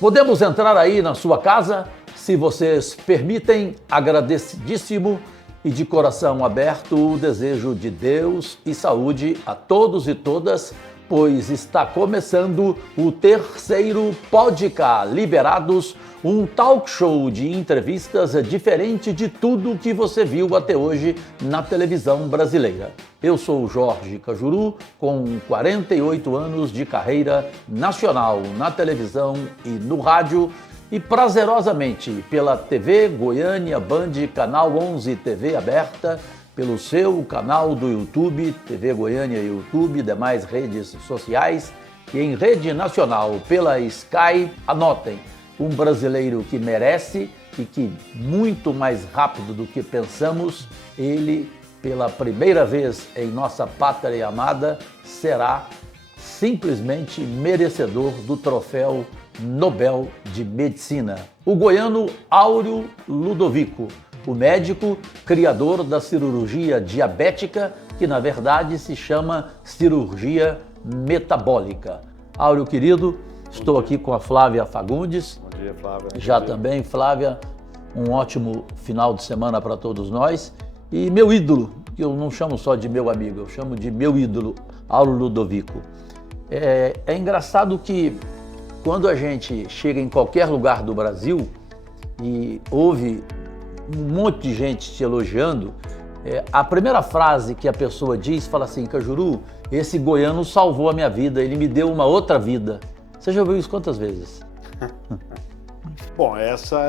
Podemos entrar aí na sua casa, se vocês permitem, agradecidíssimo e de coração aberto o desejo de Deus e saúde a todos e todas, pois está começando o terceiro Podcast Liberados, um talk show de entrevistas diferente de tudo que você viu até hoje na televisão brasileira. Eu sou Jorge Cajuru, com 48 anos de carreira nacional na televisão e no rádio, e prazerosamente pela TV Goiânia Band, Canal 11 TV aberta, pelo seu canal do YouTube, TV Goiânia YouTube, demais redes sociais, e em rede nacional pela Sky. Anotem, um brasileiro que merece e que muito mais rápido do que pensamos, ele, pela primeira vez em nossa pátria amada, será simplesmente merecedor do troféu Nobel de Medicina. O goiano Áureo Ludovico, o médico criador da cirurgia diabética, que na verdade se chama cirurgia metabólica. Áureo querido, estou aqui com a Flávia Fagundes. Bom dia, Flávia. Já também, Flávia, um ótimo final de semana para todos nós. E meu ídolo, que eu não chamo só de meu amigo, eu chamo de meu ídolo, Áureo Ludovico. É engraçado que quando a gente chega em qualquer lugar do Brasil e ouve um monte de gente te elogiando, a primeira frase que a pessoa diz, fala assim: Cajuru, esse goiano salvou a minha vida, ele me deu uma outra vida. Você já ouviu isso quantas vezes? Bom, essa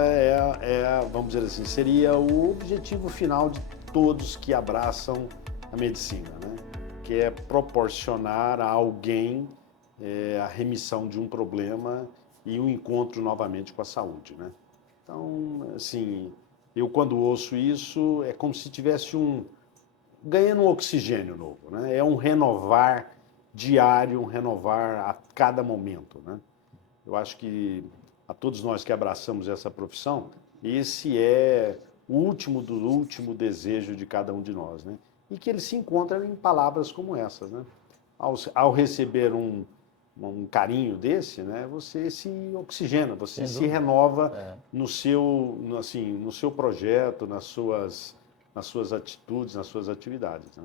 vamos dizer assim, seria o objetivo final de todos que abraçam a medicina, né? Que é proporcionar a alguém a remissão de um problema e o encontro novamente com a saúde, né? Então, assim, eu quando ouço isso, é como se tivesse ganhando um oxigênio novo, né? É um renovar diário, um renovar a cada momento, né? Eu acho que a todos nós que abraçamos essa profissão, esse é o último do último desejo de cada um de nós, né? E que ele se encontra em palavras como essas, né? Ao receber um carinho desse, né? Você se oxigena, você se renova no seu projeto, nas suas atitudes, nas suas atividades, né?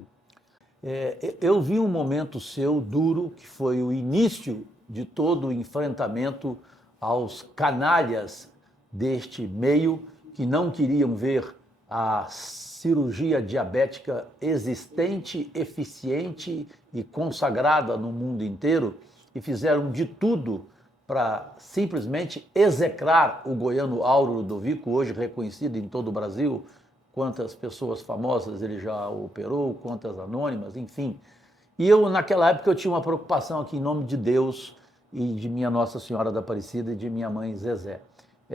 Eu vi um momento seu duro, que foi o início de todo o enfrentamento aos canalhas deste meio, que não queriam ver a cirurgia diabética existente, eficiente e consagrada no mundo inteiro, e fizeram de tudo para simplesmente execrar o goiano Áureo Ludovico, hoje reconhecido em todo o Brasil. Quantas pessoas famosas ele já operou, quantas anônimas, enfim. E eu, naquela época, eu tinha uma preocupação aqui em nome de Deus e de minha Nossa Senhora da Aparecida e de minha mãe Zezé.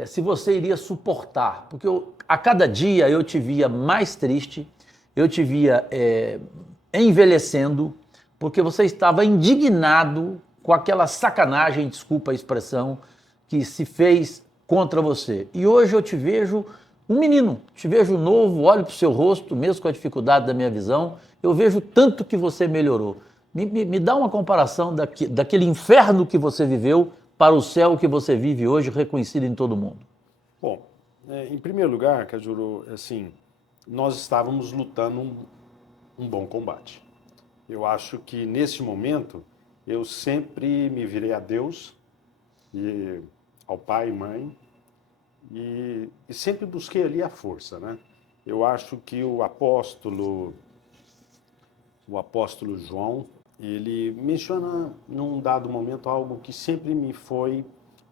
Se você iria suportar, porque a cada dia eu te via mais triste, eu te via envelhecendo, porque você estava indignado com aquela sacanagem, desculpa a expressão, que se fez contra você. E hoje eu te vejo um menino, te vejo novo, olho para o seu rosto, mesmo com a dificuldade da minha visão, eu vejo tanto que você melhorou. Me dá uma comparação daquele inferno que você viveu para o céu que você vive hoje, reconhecido em todo mundo. Bom, em primeiro lugar, Cajuru, assim, nós estávamos lutando um bom combate. Eu acho que nesse momento eu sempre me virei a Deus e ao pai e mãe e sempre busquei ali a força, né? Eu acho que o apóstolo João, ele menciona num dado momento algo que sempre me foi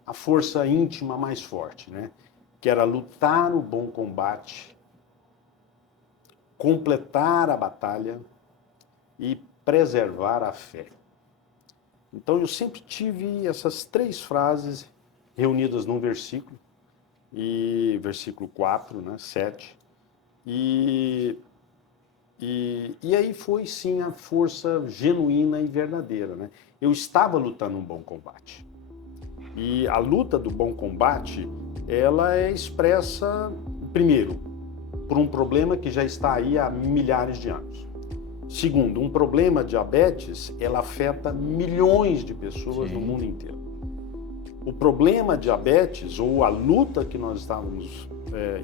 a força íntima mais forte, né? Que era lutar o bom combate, completar a batalha e preservar a fé. Então eu sempre tive essas três frases reunidas num versículo, e versículo 4, né, 7, e aí foi sim a força genuína e verdadeira, né? Eu estava lutando um bom combate. E a luta do bom combate, ela é expressa, primeiro, por um problema que já está aí há milhares de anos. Segundo, um problema diabetes, ela afeta milhões de pessoas no mundo inteiro. o problema diabetes ou a luta que nós estávamos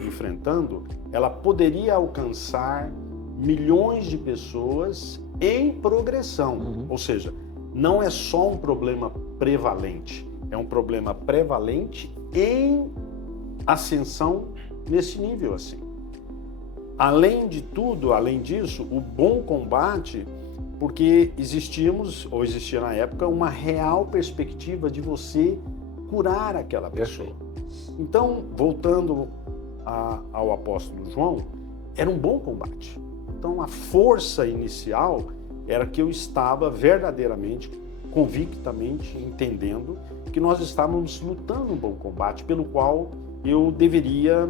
enfrentando, ela poderia alcançar milhões de pessoas em progressão. Ou seja, não é só um problema prevalente, é um problema prevalente em ascensão nesse nível assim. Além de tudo, além disso, o bom combate, porque existia na época uma real perspectiva de você curar aquela pessoa. Então, voltando ao apóstolo João, era um bom combate. Então, a força inicial era que eu estava verdadeiramente, convictamente entendendo que nós estávamos lutando um bom combate, pelo qual eu deveria,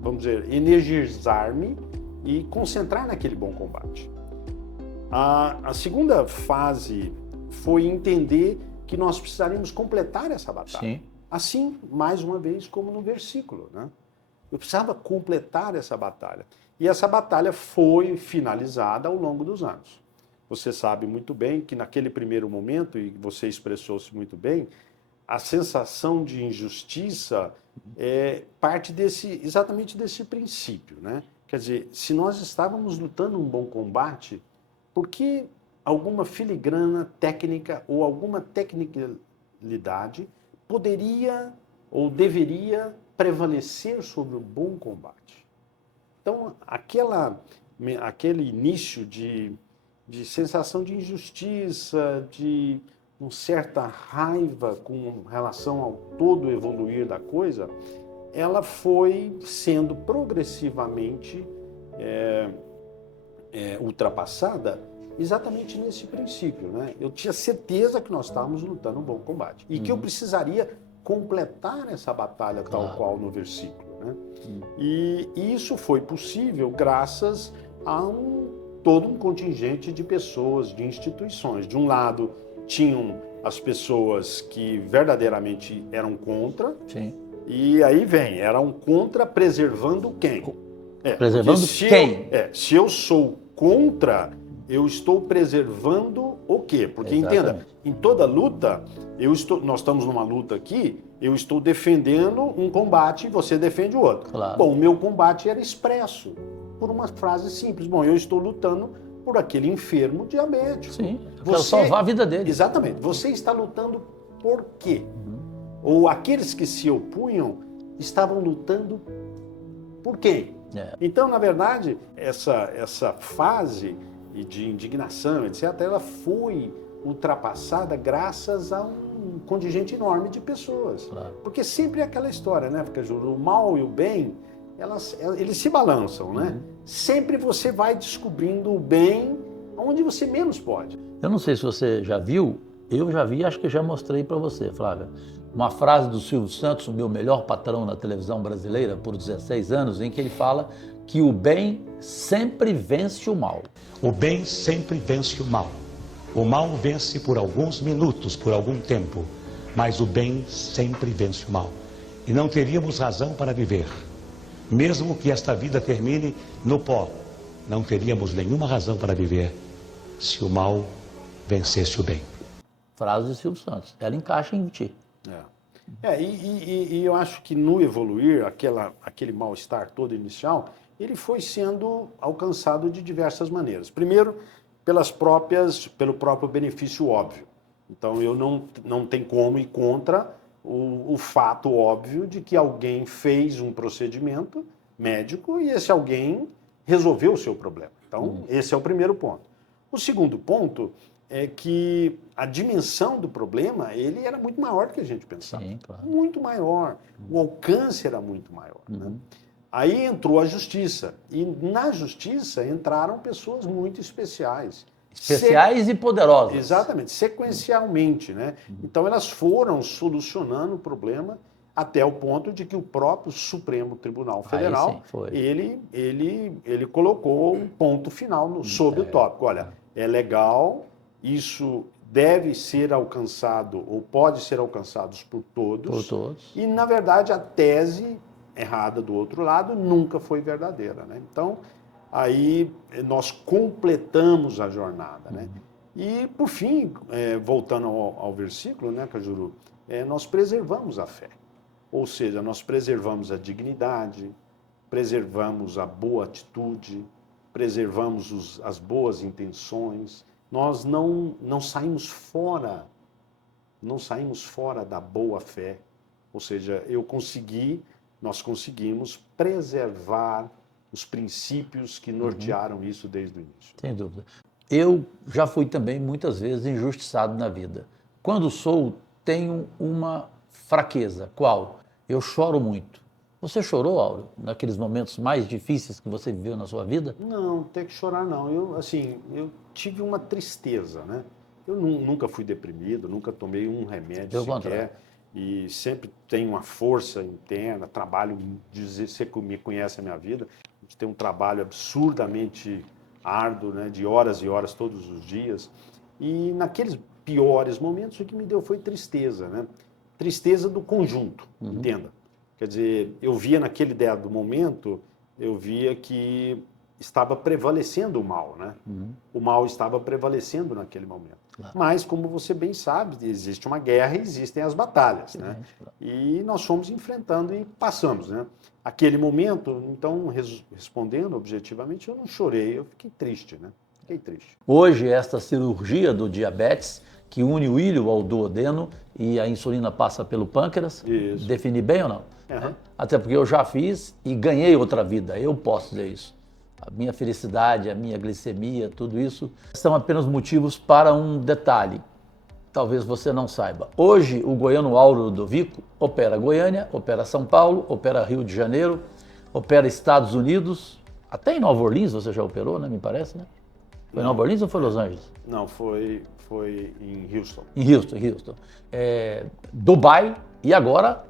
vamos dizer, energizar-me e concentrar naquele bom combate. A segunda fase foi entender que nós precisaríamos completar essa batalha. Sim. Assim, mais uma vez, como no versículo, né? Eu precisava completar essa batalha. E essa batalha foi finalizada ao longo dos anos. Você sabe muito bem que naquele primeiro momento, e você expressou-se muito bem, a sensação de injustiça parte exatamente desse princípio, né? Quer dizer, se nós estávamos lutando um bom combate, por que alguma filigrana técnica ou alguma tecnicalidade poderia ou deveria prevalecer sobre o bom combate? Então, aquele início de sensação de injustiça, de uma certa raiva com relação ao todo evoluir da coisa, ela foi sendo progressivamente ultrapassada exatamente nesse princípio, né? Eu tinha certeza que nós estávamos lutando um bom combate e que eu precisaria completar essa batalha tal qual no versículo, né? E isso foi possível graças a todo um contingente de pessoas, de instituições. De um lado, tinham as pessoas que verdadeiramente eram contra. Sim. E aí eram contra preservando quem? Preservando quem? Se eu sou contra, eu estou preservando o quê? Porque, entenda, em toda luta, nós estamos numa luta aqui, eu estou defendendo um combate e você defende o outro. Claro. Bom, o meu combate era expresso por uma frase simples. Bom, eu estou lutando por aquele enfermo diabético. Sim, eu quero salvar a vida dele. Exatamente. Você está lutando por quê? Ou aqueles que se opunham estavam lutando por quem? Então, na verdade, essa fase de indignação, etc., ela foi ultrapassada graças a um contingente enorme de pessoas. Claro. Porque sempre é aquela história, né? Porque o mal e o bem, eles se balançam, né? Sempre você vai descobrindo o bem onde você menos pode. Eu não sei se você já viu, eu já vi, acho que já mostrei para você, Flávia, uma frase do Silvio Santos, o meu melhor patrão na televisão brasileira por 16 anos, em que ele fala que o bem sempre vence o mal. O bem sempre vence o mal. O mal vence por alguns minutos, por algum tempo, mas o bem sempre vence o mal. E não teríamos razão para viver. Mesmo que esta vida termine no pó, não teríamos nenhuma razão para viver se o mal vencesse o bem. Frase de Silvio Santos. Ela encaixa em ti. E eu acho que no evoluir, aquele mal-estar todo inicial, ele foi sendo alcançado de diversas maneiras. Primeiro, pelo próprio benefício óbvio. Então, eu não tenho como ir contra o fato óbvio de que alguém fez um procedimento médico e esse alguém resolveu o seu problema. Então, esse é o primeiro ponto. O segundo ponto é que a dimensão do problema, ele era muito maior do que a gente pensava. Sim, claro. Muito maior. O alcance era muito maior. Né? Aí entrou a justiça. E na justiça entraram pessoas muito especiais. Especiais e poderosas. Exatamente, sequencialmente, né? Então elas foram solucionando o problema até o ponto de que o próprio Supremo Tribunal Federal, ele colocou um ponto final sobre o tópico. Olha, é legal, isso deve ser alcançado ou pode ser alcançado por todos. Por todos. E, na verdade, a tese errada do outro lado nunca foi verdadeira, né? Então, aí nós completamos a jornada, né? E, por fim, voltando ao versículo, né, Cajuru, nós preservamos a fé. Ou seja, nós preservamos a dignidade, preservamos a boa atitude, preservamos as boas intenções. Nós não saímos fora, da boa fé. Ou seja, nós conseguimos preservar os princípios que nortearam isso desde o início. Sem dúvida. Eu já fui também muitas vezes injustiçado na vida. Quando tenho uma fraqueza. Qual? Eu choro muito. Você chorou, Áureo, naqueles momentos mais difíceis que você viveu na sua vida? Não, ter que chorar não. Eu tive uma tristeza, né? Eu nunca fui deprimido, nunca tomei um remédio sequer. E sempre tenho uma força interna, trabalho, você me conhece a minha vida, a gente tem um trabalho absurdamente árduo, né? De horas e horas todos os dias. E naqueles piores momentos o que me deu foi tristeza, né? Tristeza do conjunto, entenda. Quer dizer, eu via naquele dado momento, eu via que estava prevalecendo o mal, né? O mal estava prevalecendo naquele momento. Claro. Mas, como você bem sabe, existe uma guerra e existem as batalhas, né? Claro. E nós fomos enfrentando e passamos, né? Aquele momento, então, respondendo objetivamente, eu não chorei, eu fiquei triste, né? Fiquei triste. Hoje, esta cirurgia do diabetes, que une o íleo ao duodeno e a insulina passa pelo pâncreas, isso. Define bem ou não? Até porque eu já fiz e ganhei outra vida, eu posso dizer isso. A minha felicidade, a minha glicemia, tudo isso são apenas motivos para um detalhe. Talvez você não saiba. Hoje, o goiano Áureo Ludovico opera Goiânia, opera São Paulo, opera Rio de Janeiro, opera Estados Unidos, até em Nova Orleans você já operou, né? Me parece, né? Foi em Nova Orleans ou foi Los Angeles? Não, foi em Houston. Em Houston. Dubai e agora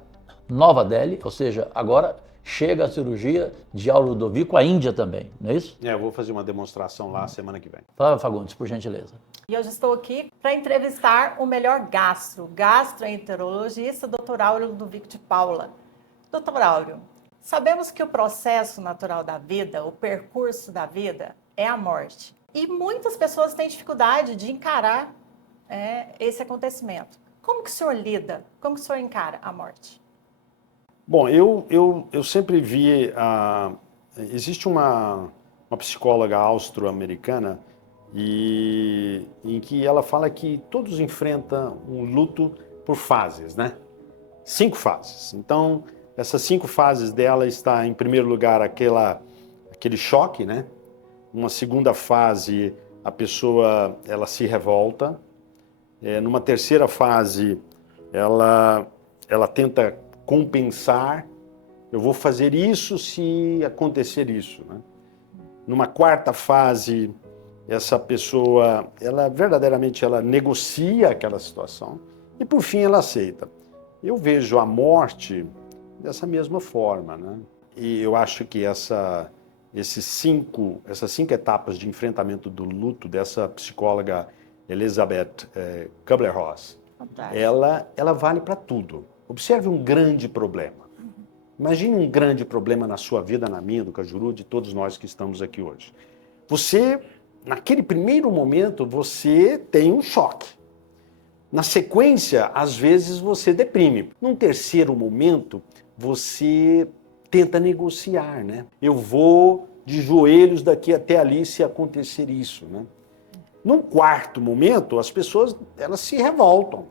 Nova Delhi, ou seja, agora chega a cirurgia de Áureo Ludovico à Índia também, não é isso? Eu vou fazer uma demonstração lá semana que vem. Flávia Fagundes, por gentileza. E hoje estou aqui para entrevistar o melhor gastroenterologista, Dr. Áureo Ludovico de Paula. Dr. Áureo, sabemos que o processo natural da vida, o percurso da vida, é a morte. E muitas pessoas têm dificuldade de encarar esse acontecimento. Como que o senhor lida? Como que o senhor encara a morte? Bom, eu sempre vi... existe uma psicóloga austro-americana em que ela fala que todos enfrentam um luto por fases, né? 5 fases. Então, essas 5 fases dela está, em primeiro lugar, aquele choque, né? Uma segunda fase, a pessoa ela se revolta. Numa terceira fase, ela tenta compensar. Eu vou fazer isso se acontecer isso, né? Numa quarta fase, essa pessoa, verdadeiramente negocia aquela situação e por fim ela aceita. Eu vejo a morte dessa mesma forma, né? E eu acho que essas 5 etapas de enfrentamento do luto dessa psicóloga Elizabeth Kubler-Ross, ela vale para tudo. Observe um grande problema. Imagine um grande problema na sua vida, na minha, do Cajuru, de todos nós que estamos aqui hoje. Você, naquele primeiro momento, você tem um choque. Na sequência, às vezes você deprime. Num terceiro momento, você tenta negociar, né? Eu vou de joelhos daqui até ali se acontecer isso, né? Num quarto momento, as pessoas elas se revoltam.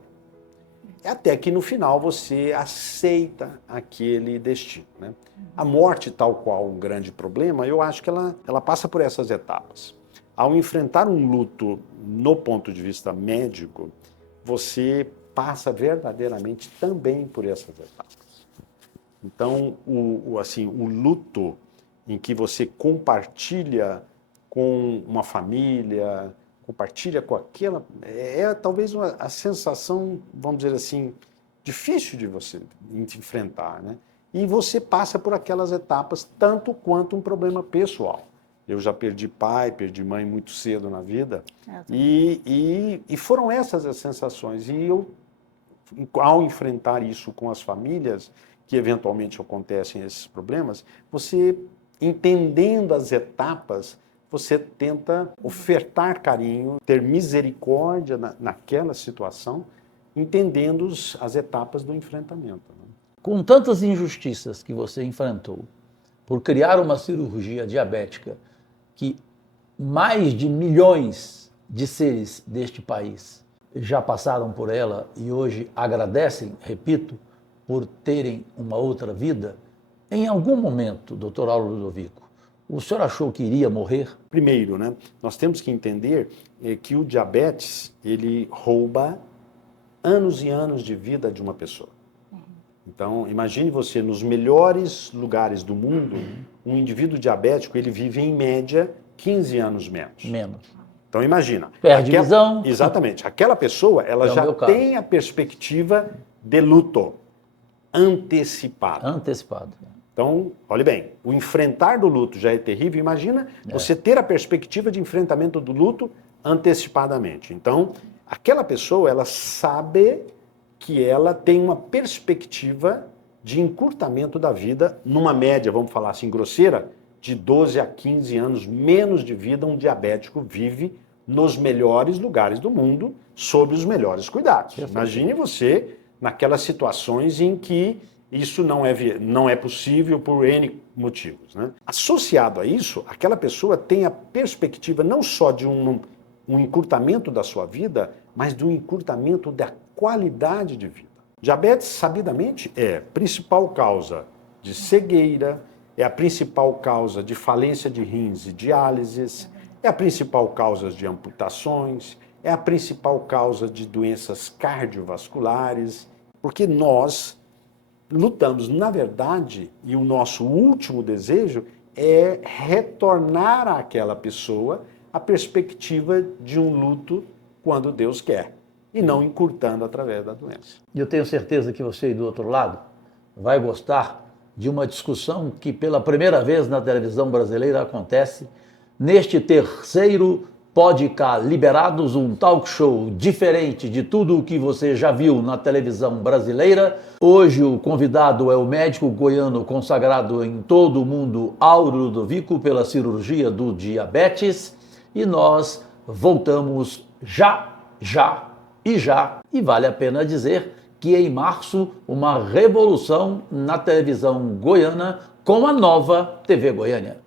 Até que no final você aceita aquele destino, né? A morte, tal qual um grande problema, eu acho que ela passa por essas etapas. Ao enfrentar um luto no ponto de vista médico, você passa verdadeiramente também por essas etapas. Então, o luto em que você compartilha com uma família, compartilha com aquela... talvez a sensação, vamos dizer assim, difícil de você enfrentar, né? E você passa por aquelas etapas tanto quanto um problema pessoal. Eu já perdi pai, perdi mãe muito cedo na vida. E foram essas as sensações. E eu, ao enfrentar isso com as famílias, que eventualmente acontecem esses problemas, você, entendendo as etapas, você tenta ofertar carinho, ter misericórdia naquela situação, entendendo as etapas do enfrentamento. Né? Com tantas injustiças que você enfrentou, por criar uma cirurgia diabética que mais de milhões de seres deste país já passaram por ela e hoje agradecem, repito, por terem uma outra vida, em algum momento, doutor Auro Ludovico, o senhor achou que iria morrer? Primeiro, né, nós temos que entender que o diabetes, ele rouba anos e anos de vida de uma pessoa. Então, imagine você, nos melhores lugares do mundo, um indivíduo diabético, ele vive em média 15 anos menos. Então, imagina. Perde visão. Exatamente. Aquela pessoa, ela já tem a perspectiva de luto antecipada. Antecipado. Então, olhe bem, o enfrentar do luto já é terrível. Imagina você ter a perspectiva de enfrentamento do luto antecipadamente. Então, aquela pessoa, ela sabe que ela tem uma perspectiva de encurtamento da vida, numa média, vamos falar assim, grosseira, de 12 a 15 anos menos de vida um diabético vive nos melhores lugares do mundo, sob os melhores cuidados. Imagine você naquelas situações em que isso não é possível por N motivos. Né? Associado a isso, aquela pessoa tem a perspectiva não só de um encurtamento da sua vida, mas de um encurtamento da qualidade de vida. Diabetes, sabidamente, é a principal causa de cegueira, é a principal causa de falência de rins e diálises, é a principal causa de amputações, é a principal causa de doenças cardiovasculares, porque nós lutamos, na verdade, e o nosso último desejo é retornar àquela pessoa a perspectiva de um luto quando Deus quer, e não encurtando através da doença. E eu tenho certeza que você, do outro lado, vai gostar de uma discussão que pela primeira vez na televisão brasileira acontece neste terceiro Podcast Liberados, um talk show diferente de tudo o que você já viu na televisão brasileira. Hoje o convidado é o médico goiano consagrado em todo o mundo, Auro Ludovico, pela cirurgia do diabetes. E nós voltamos já. E vale a pena dizer que em março, uma revolução na televisão goiana com a nova TV Goiânia.